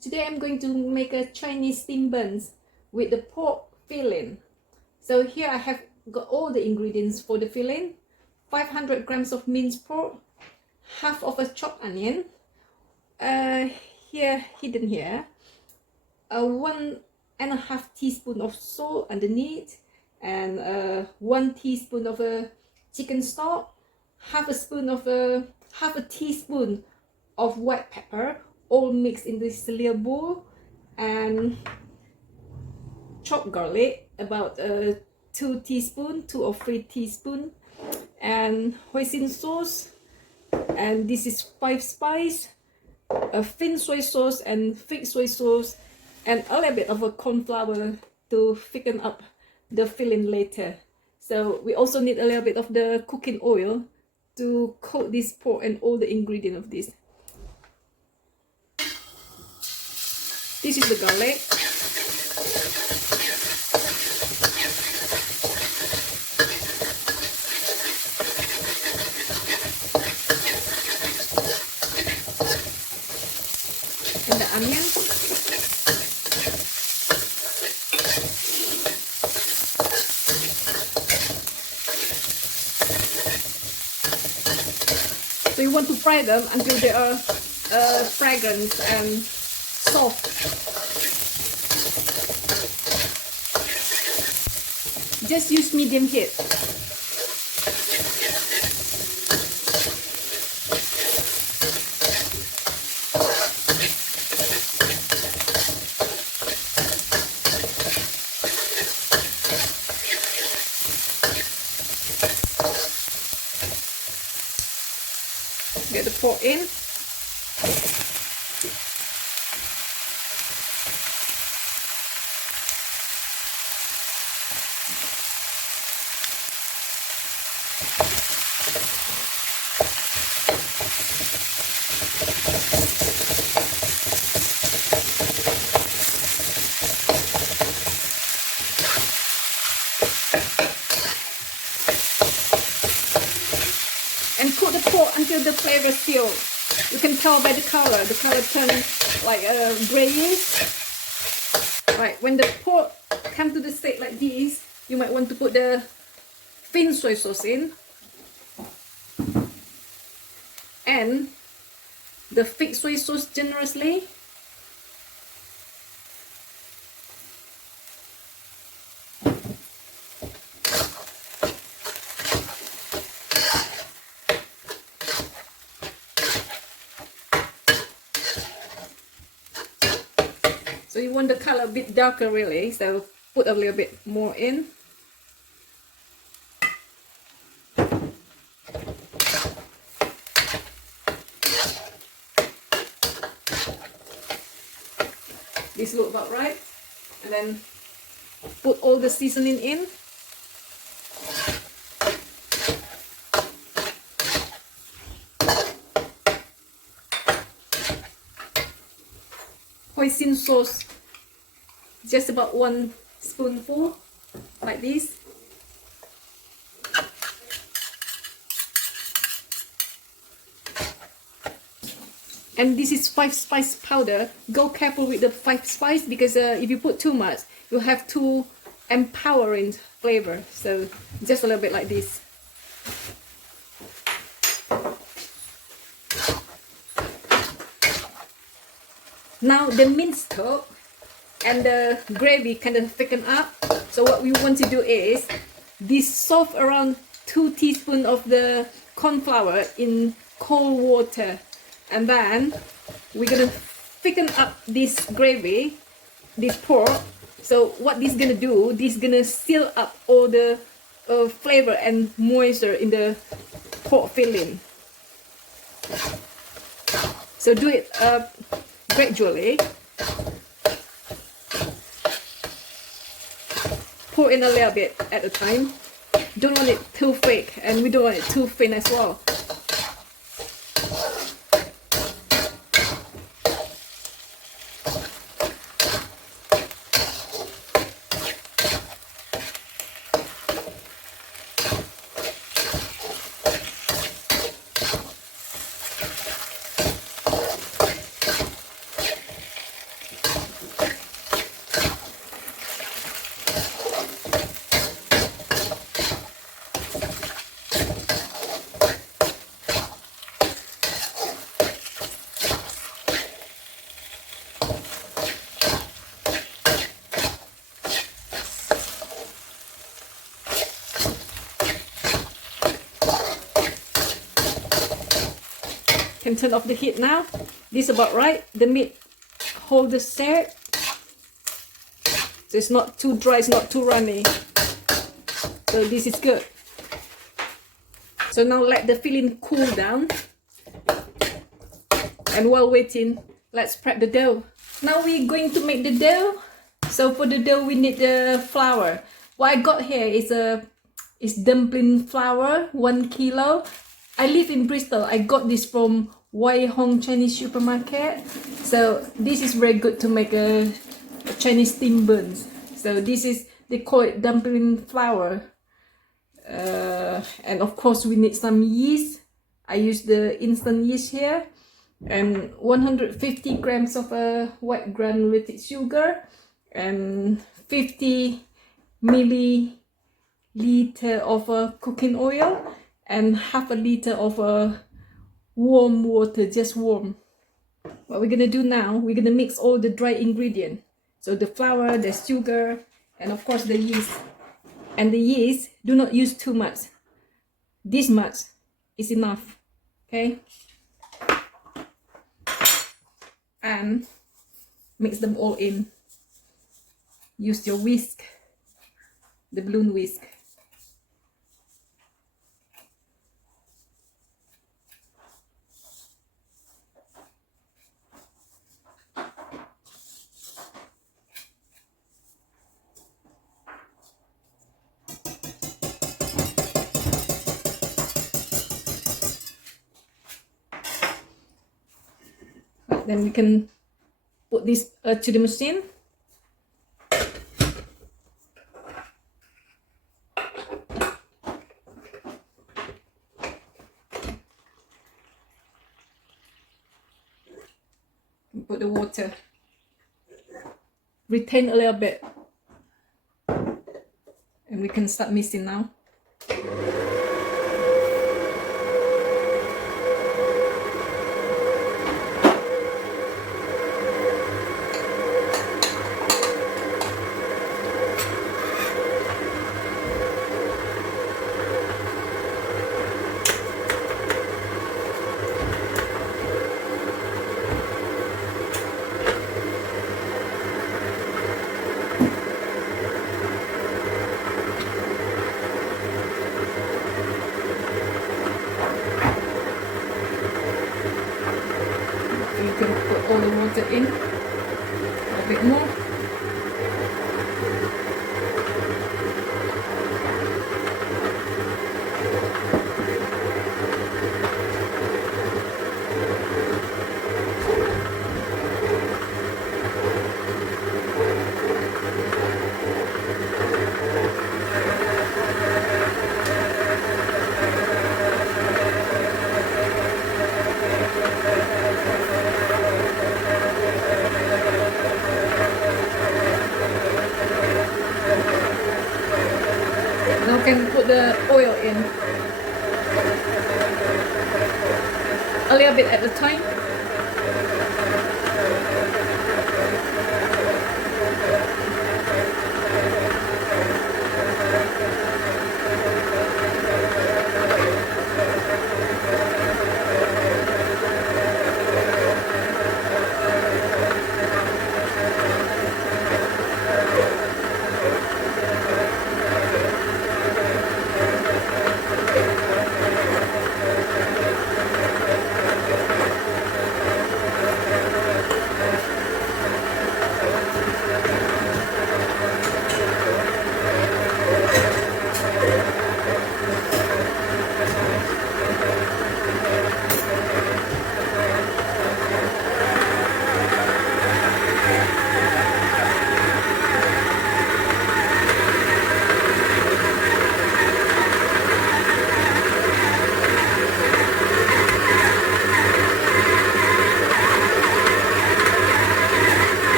Today I'm going to make a Chinese steamed buns with the pork filling. So here I have got all the ingredients for the filling. 500 grams of minced pork, half of a chopped onion, here hidden here, 1.5 teaspoon of salt underneath, and 1 teaspoon of chicken stock, half a teaspoon of white pepper, all mixed in this little bowl, and chopped garlic, about 2 or 3 teaspoons, and hoisin sauce, and this is 5 spice, a thin soy sauce and thick soy sauce, and a little bit of a corn flour to thicken up the filling later. So we also need a little bit of the cooking oil to coat this pork and all the ingredients of this. This is the garlic. And the onion. So you want to fry them until they are fragrant and soft. Just use medium heat. Get the pork in. And cook the pork until the flavor still. You can tell by the color. The color turns like grayish. Right, when the pork comes to the state like this, you might want to put the thin soy sauce in and the thick soy sauce generously. So you want the color a bit darker really, so put a little bit more in. This look about right. And then put all the seasoning in. Hoisin sauce, just about 1 spoonful, like this. And this is 5 spice powder. Go careful with the 5 spice because if you put too much, you'll have too empowering flavor. So just a little bit like this. Now the minced pork and the gravy kind of thicken up. So what we want to do is dissolve around 2 teaspoons of the corn flour in cold water, and then we're gonna thicken up this gravy, this pork. So what this gonna do? This gonna seal up all the flavor and moisture in the pork filling. So do it gradually. Pour in a little bit at a time. Don't want it too thick, and we don't want it too thin as well. can turn off the heat now. This is about right. The meat hold the shape. So it's not too dry, it's not too runny. So this is good. So now let the filling cool down. And while waiting, let's prep the dough. Now we're going to make the dough. So for the dough, we need the flour. What I got here is dumpling flour, 1 kilo. I live in Bristol. I got this from Wai Hong Chinese supermarket. So this is very good to make a Chinese steamed buns. So this is, they call it dumpling flour. And of course we need some yeast. I use the instant yeast here. And 150 grams of white granulated sugar. And 50 milliliter of cooking oil. And half a liter of warm water, just warm. What we're gonna do now, we're gonna mix all the dry ingredients. So the flour, the sugar, and of course the yeast. And the yeast, do not use too much. This much is enough, okay? And mix them all in. Use your whisk, the balloon whisk. Then we can put this to the machine. Put the water. Retain a little bit. And we can start mixing now. You can put all the water in, a bit more. Now can put the oil in. A little bit at a time.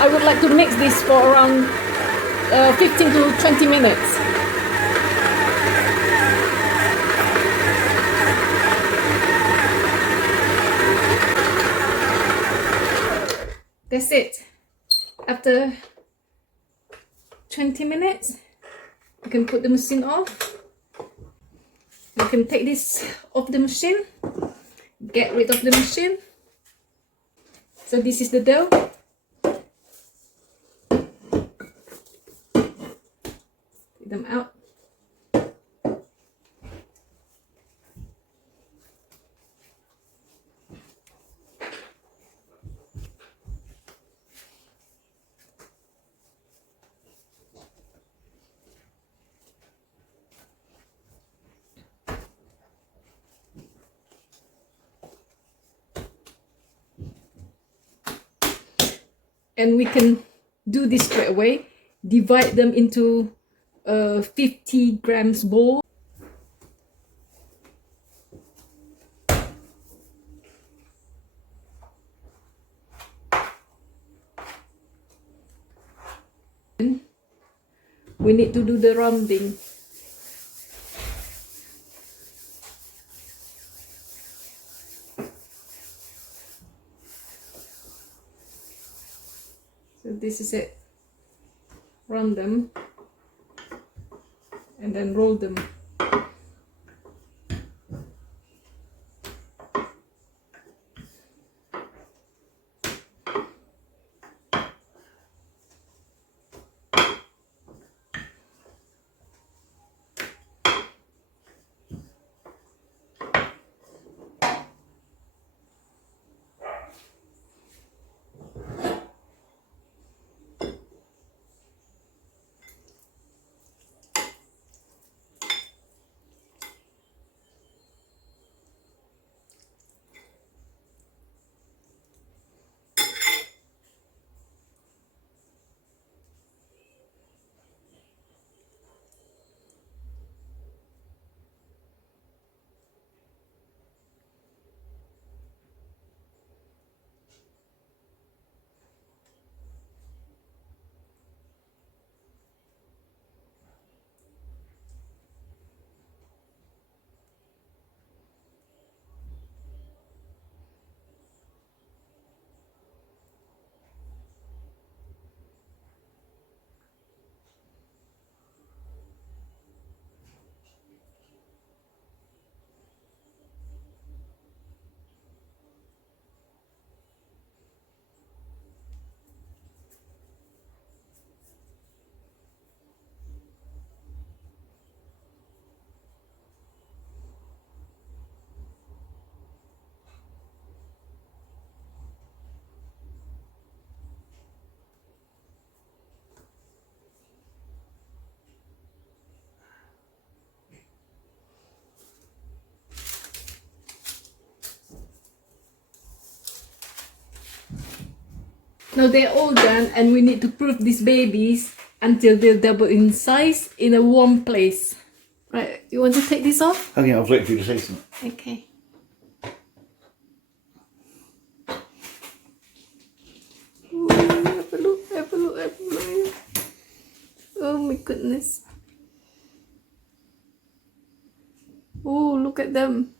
I would like to mix this for around 15 to 20 minutes. That's it. After 20 minutes. You can put the machine off. You can take this off the machine. Get rid of the machine. So this is the dough. Take them out. And we can do this straight away. Divide them into 50 grams bowl. We need to do the rounding. So this is it. Round them and then roll them. Now they're all done, and we need to proof these babies until they'll double in size in a warm place. Right, you want to take this off? Okay, I was waiting for you to say something. Okay. Ooh, have a look, have a look, have a look. Oh my goodness. Oh, look at them.